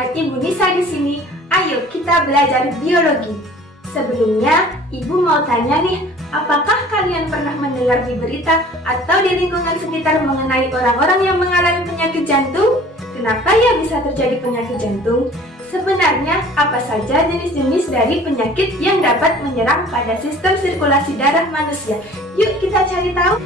dengan Ibu Nisa di sini. Ayo kita belajar biologi. Sebelumnya, Ibu mau tanya nih, apakah kalian pernah mendengar di berita atau di lingkungan sekitar mengenai orang-orang yang mengalami penyakit jantung? Kenapa ya bisa terjadi penyakit jantung? Sebenarnya, apa saja jenis-jenis dari penyakit yang dapat menyerang pada sistem sirkulasi darah manusia? Yuk kita cari tahu.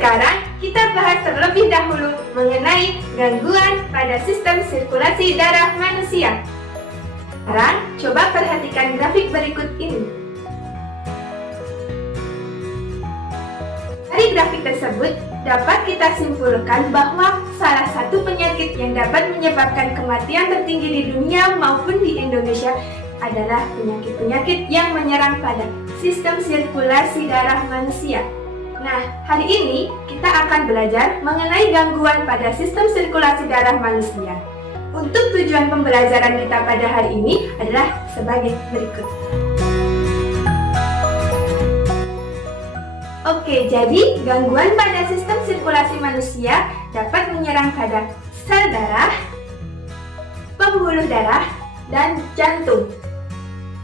Sekarang kita bahas terlebih dahulu mengenai gangguan pada sistem sirkulasi darah manusia. Sekarang coba perhatikan grafik berikut ini. Dari grafik tersebut dapat kita simpulkan bahwa salah satu penyakit yang dapat menyebabkan kematian tertinggi di dunia maupun di Indonesia adalah penyakit-penyakit yang menyerang pada sistem sirkulasi darah manusia. Nah, hari ini kita akan belajar mengenai gangguan pada sistem sirkulasi darah manusia. Untuk tujuan pembelajaran kita pada hari ini adalah sebagai berikut. Oke, jadi gangguan pada sistem sirkulasi manusia dapat menyerang pada sel darah, pembuluh darah, dan jantung.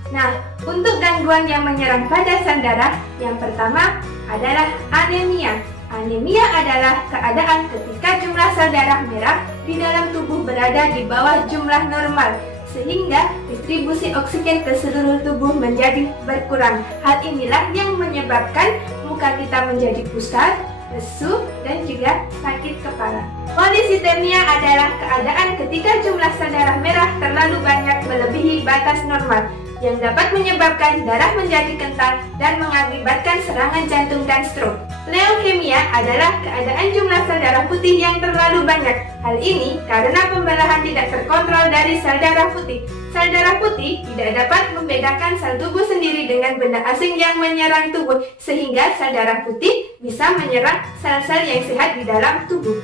Nah, untuk gangguan yang menyerang pada sel darah, yang pertama adalah anemia. Anemia adalah keadaan ketika jumlah sel darah merah di dalam tubuh berada di bawah jumlah normal, sehingga distribusi oksigen ke seluruh tubuh menjadi berkurang. Hal inilah yang menyebabkan muka kita menjadi pusar, lesu, dan juga sakit kepala. Polisitemia adalah keadaan ketika jumlah sel darah merah terlalu banyak melebihi batas normal, yang dapat menyebabkan darah menjadi kental dan mengakibatkan serangan jantung dan stroke. Leukemia adalah keadaan jumlah sel darah putih yang terlalu banyak. Hal ini karena pembelahan tidak terkontrol dari sel darah putih. Sel darah putih tidak dapat membedakan sel tubuh sendiri dengan benda asing yang menyerang tubuh, sehingga sel darah putih bisa menyerang sel-sel yang sehat di dalam tubuh.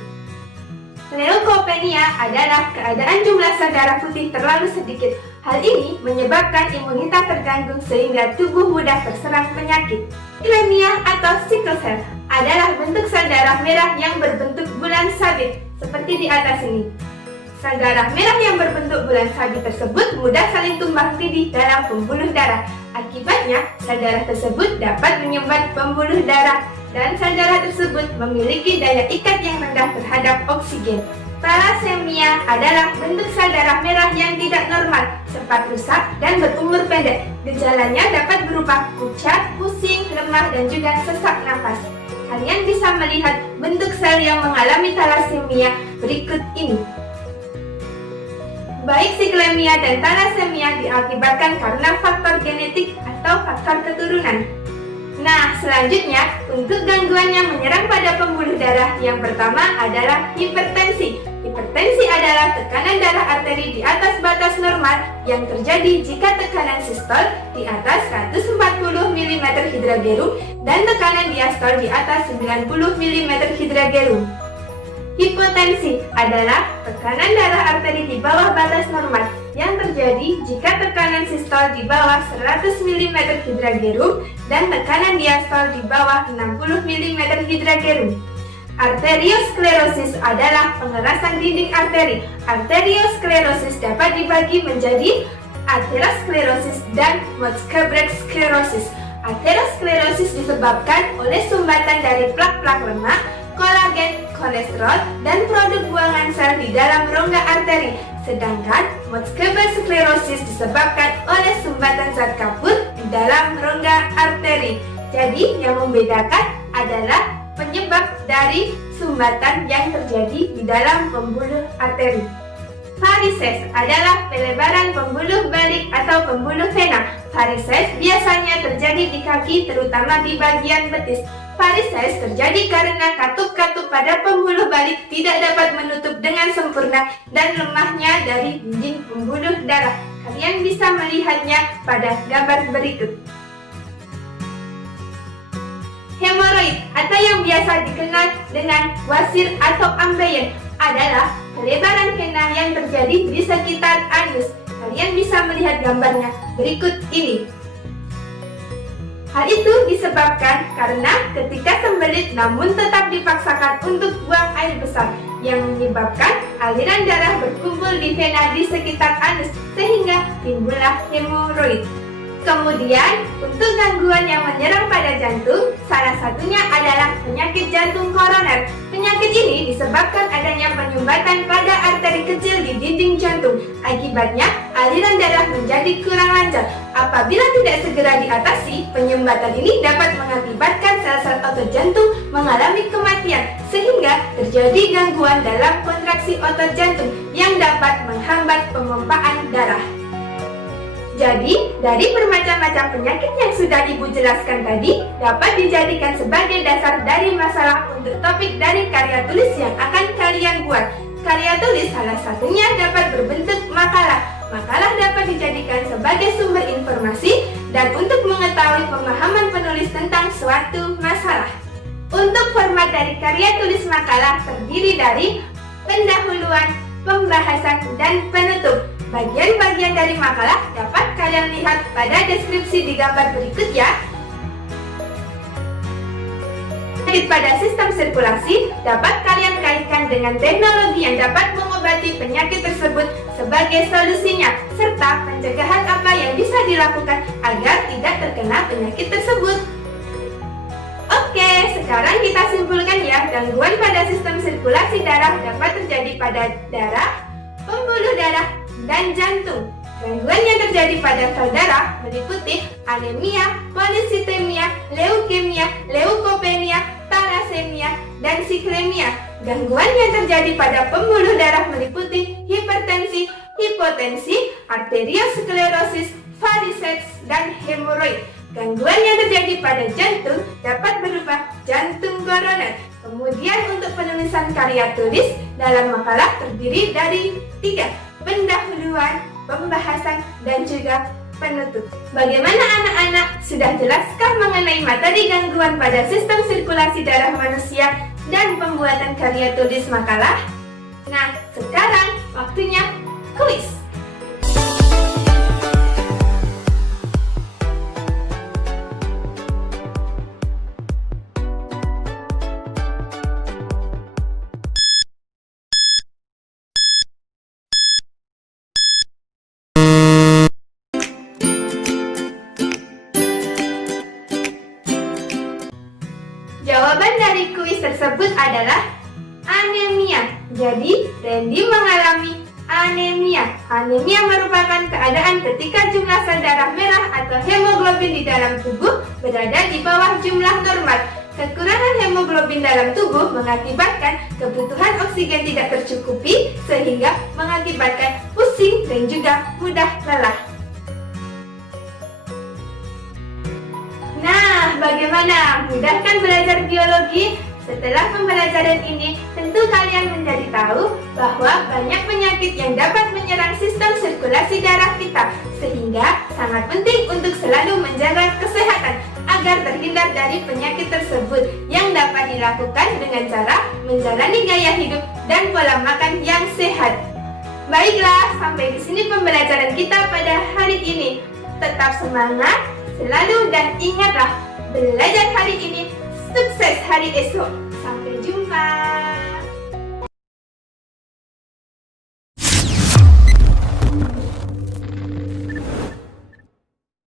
Leukopenia adalah keadaan jumlah sel darah putih terlalu sedikit. Hal ini menyebabkan imunitas terganggu sehingga tubuh mudah terserang penyakit. Sicklemia atau sickle cell adalah bentuk sel darah merah yang berbentuk bulan sabit, seperti di atas ini. Sel darah merah yang berbentuk bulan sabit tersebut mudah saling tumbang tindih dalam pembuluh darah. Akibatnya, sel darah tersebut dapat menyumbat pembuluh darah dan sel darah tersebut memiliki daya ikat yang rendah terhadap oksigen. Thalassemia adalah bentuk sel darah merah yang tidak normal, cepat rusak, dan berumur pendek. Gejalanya dapat berupa pucat, pusing, lemah, dan juga sesak napas. Kalian bisa melihat bentuk sel yang mengalami thalassemia berikut ini. Baik sicklemia dan thalassemia diakibatkan karena faktor genetik atau faktor keturunan. Nah, selanjutnya, untuk gangguan yang menyerang pada pembuluh darah, yang pertama adalah hipertensi. Hipertensi adalah tekanan darah arteri di atas batas normal yang terjadi jika tekanan sistol di atas 140 mm hidragerum dan tekanan diastol di atas 90 mm hidragerum. Hipotensi adalah tekanan darah arteri di bawah batas normal yang terjadi jika tekanan sistol di bawah 100 mm hidragerum dan tekanan diastol di bawah 60 mm hidragerum. Arteriosklerosis adalah pengerasan dinding arteri. Arteriosklerosis dapat dibagi menjadi aterosklerosis dan Motzkebreck sklerosis. Aterosklerosis disebabkan oleh sumbatan dari plak-plak lemak, kolagen, kolesterol, dan produk buangan sel di dalam rongga arteri. Sedangkan Motzkebreck sklerosis disebabkan oleh sumbatan zat kapur di dalam rongga arteri. Jadi yang membedakan adalah penyebab dari sumbatan yang terjadi di dalam pembuluh arteri. Varises adalah pelebaran pembuluh balik atau pembuluh vena. Varises biasanya terjadi di kaki, terutama di bagian betis. Varises terjadi karena katup-katup pada pembuluh balik tidak dapat menutup dengan sempurna dan lemahnya dari dinding pembuluh darah. Kalian bisa melihatnya pada gambar berikut. Hemoroid atau yang biasa dikenal dengan wasir atau ambeien adalah pelebaran vena yang terjadi di sekitar anus. Kalian bisa melihat gambarnya berikut ini. Hal itu disebabkan karena ketika sembelit namun tetap dipaksakan untuk buang air besar yang menyebabkan aliran darah berkumpul di vena di sekitar anus sehingga timbullah hemoroid. Kemudian, untuk gangguan yang menyerang pada jantung, salah satunya adalah penyakit jantung koroner. Penyakit ini disebabkan adanya penyumbatan pada arteri kecil di dinding jantung. Akibatnya, aliran darah menjadi kurang lancar. Apabila tidak segera diatasi, penyumbatan ini dapat mengakibatkan sel-sel otot jantung mengalami kematian, sehingga terjadi gangguan dalam kontraksi otot jantung yang dapat menghambat pemompaan darah. Jadi, dari bermacam-macam penyakit yang sudah Ibu jelaskan tadi, dapat dijadikan sebagai dasar dari masalah untuk topik dari karya tulis yang akan kalian buat. Karya tulis salah satunya dapat berbentuk makalah. Makalah dapat dijadikan sebagai sumber informasi dan untuk mengetahui pemahaman penulis tentang suatu masalah. Untuk format dari karya tulis makalah terdiri dari pendahuluan, pembahasan, dan penutup. Bagian-bagian dari makalah dapat kalian lihat pada deskripsi di gambar berikut ya. Pada sistem sirkulasi dapat kalian kaitkan dengan teknologi yang dapat mengobati penyakit tersebut sebagai solusinya, serta pencegahan apa yang bisa dilakukan agar tidak terkena penyakit tersebut. Oke, sekarang kita simpulkan ya, gangguan pada sistem sirkulasi darah dapat terjadi pada darah, pembuluh darah, dan jantung. Gangguan yang terjadi pada sel darah meliputi anemia, polisitemia, leukemia, leukopenia, thalassemia, dan siklemia. Gangguan yang terjadi pada pembuluh darah meliputi hipertensi, hipotensi, arteriosklerosis, varices, dan hemoroid. Gangguan yang terjadi pada jantung dapat berupa jantung koroner. Kemudian untuk penulisan karya tulis dalam makalah terdiri dari 3, pendahuluan, pembahasan, dan juga penutup. Bagaimana anak-anak? Sudah jelaskah mengenai materi gangguan pada sistem sirkulasi darah manusia dan pembuatan karya tulis makalah? Nah, sekarang waktunya kuis. Jawaban dari kuis tersebut adalah anemia. Jadi, Randy mengalami anemia. Anemia merupakan keadaan ketika jumlah sel darah merah atau hemoglobin di dalam tubuh berada di bawah jumlah normal. Kekurangan hemoglobin dalam tubuh mengakibatkan kebutuhan oksigen tidak tercukupi sehingga mengakibatkan pusing dan juga mudah lelah. Nah, bagaimana? Mudah kan belajar biologi? Setelah pembelajaran ini, tentu kalian menjadi tahu bahwa banyak penyakit yang dapat menyerang sistem sirkulasi darah kita, sehingga sangat penting untuk selalu menjaga kesehatan agar terhindar dari penyakit tersebut yang dapat dilakukan dengan cara menjalani gaya hidup dan pola makan yang sehat. Baiklah, sampai di sini pembelajaran kita pada hari ini. Tetap semangat selalu dan ingatlah, belajar hari ini, sukses hari esok. Sampai jumpa.